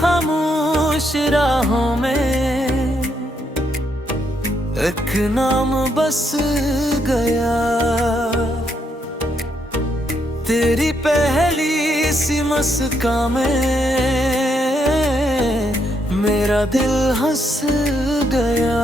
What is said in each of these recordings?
खामोश राहों में एक नाम बस गया, तेरी पहली सी मुस्कान में मेरा दिल हंस गया।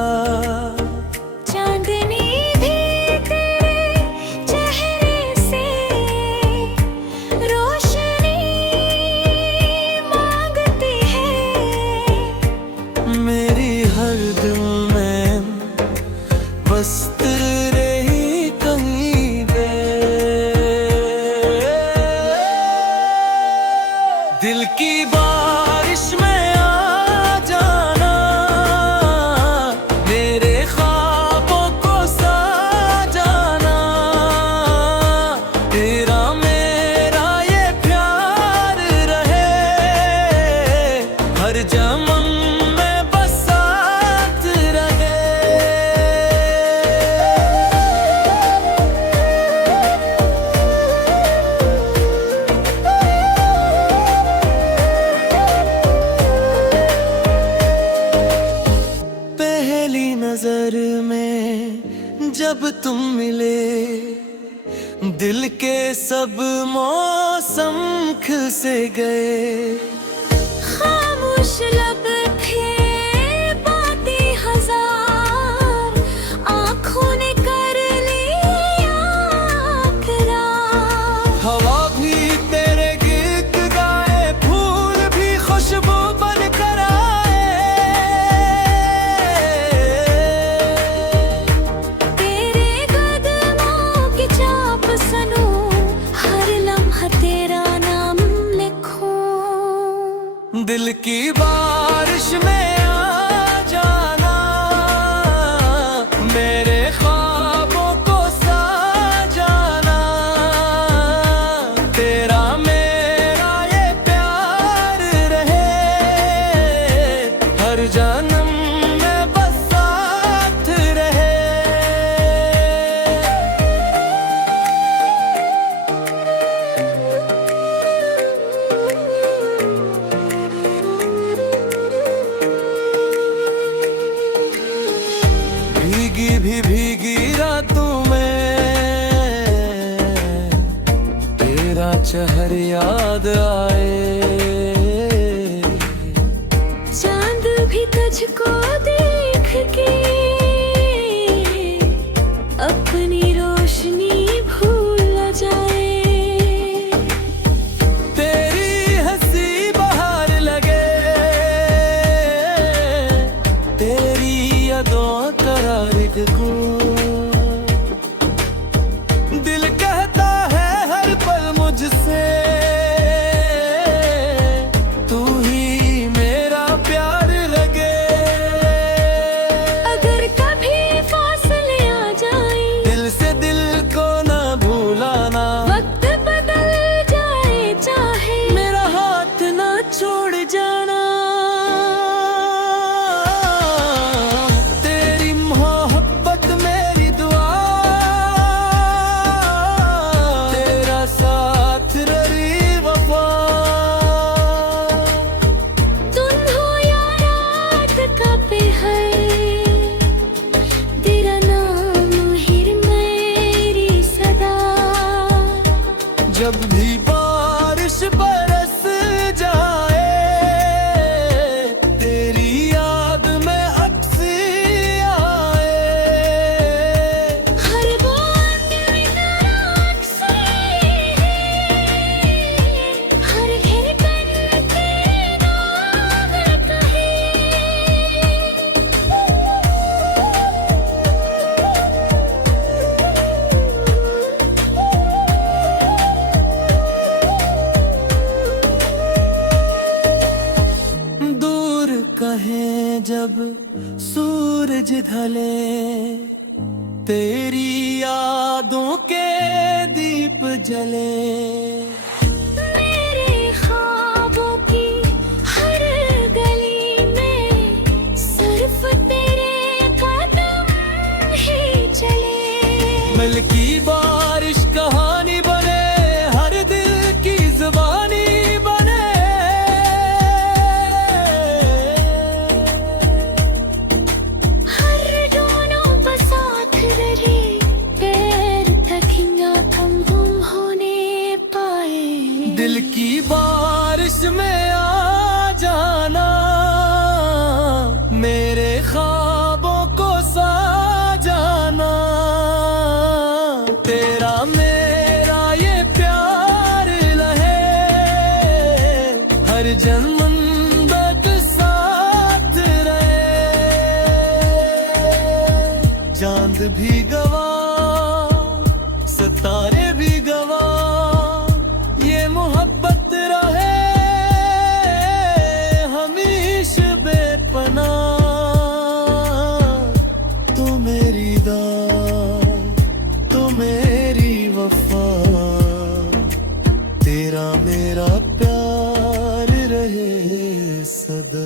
बस तेरे ही कहीं पे दिल की बारिश में आ जाना, मेरे ख्वाबों को सजाना, तेरा मेरा ये प्यार रहे हर जन्म में बस साथ रहे। नजर में जब तुम मिले, दिल के सब मौसम खिल से गए। खामोश लब थे बातें हजार, आँखों ने कर लिया इकरार। हवा भी तेरे गीत गाए, फूल भी खुशबू बन कर आए। दिल की बारिश में आ जाना, मेरे ख्वाबों को सजाना, तेरा मेरा ये प्यार रहे हर जन्म में बस साथ रहे। भी भीगी रातों में तेरा चेहरा याद आए। चांद भी तुझको देख के अपनी रोशनी भूल जाए। तेरी हंसी बाहर लगे, तेरी यादों करार को दिल कहता है हर पल मुझसे, तू ही मेरा प्यार लगे। अगर कभी फासले आ जाए, दिल से दिल को ना भूलाना। वक्त बदल जाए चाहे, मेरा हाथ ना छोड़ जाना। जब भी बारिश बरस जाए, तेरी याद में अक्सी आए। हर बूंद में तेरा अक्सी है, हर धड़कन तेरे नाम कहे। कहें जब सूरज ढले, तेरी यादों के दीप जले। मेरे ख्वाबों की हर गली में सिर्फ तेरे कदम ही चले। मिल की बारिश कहानी बने, हर दिल की जुबानी बने। चांद भी गवाह, सितारे भी गवाह, ये मोहब्बत रहे हमेशा बेपनाह। तो मेरी दाद, तो मेरी वफा, तेरा मेरा प्यार रहे सदा।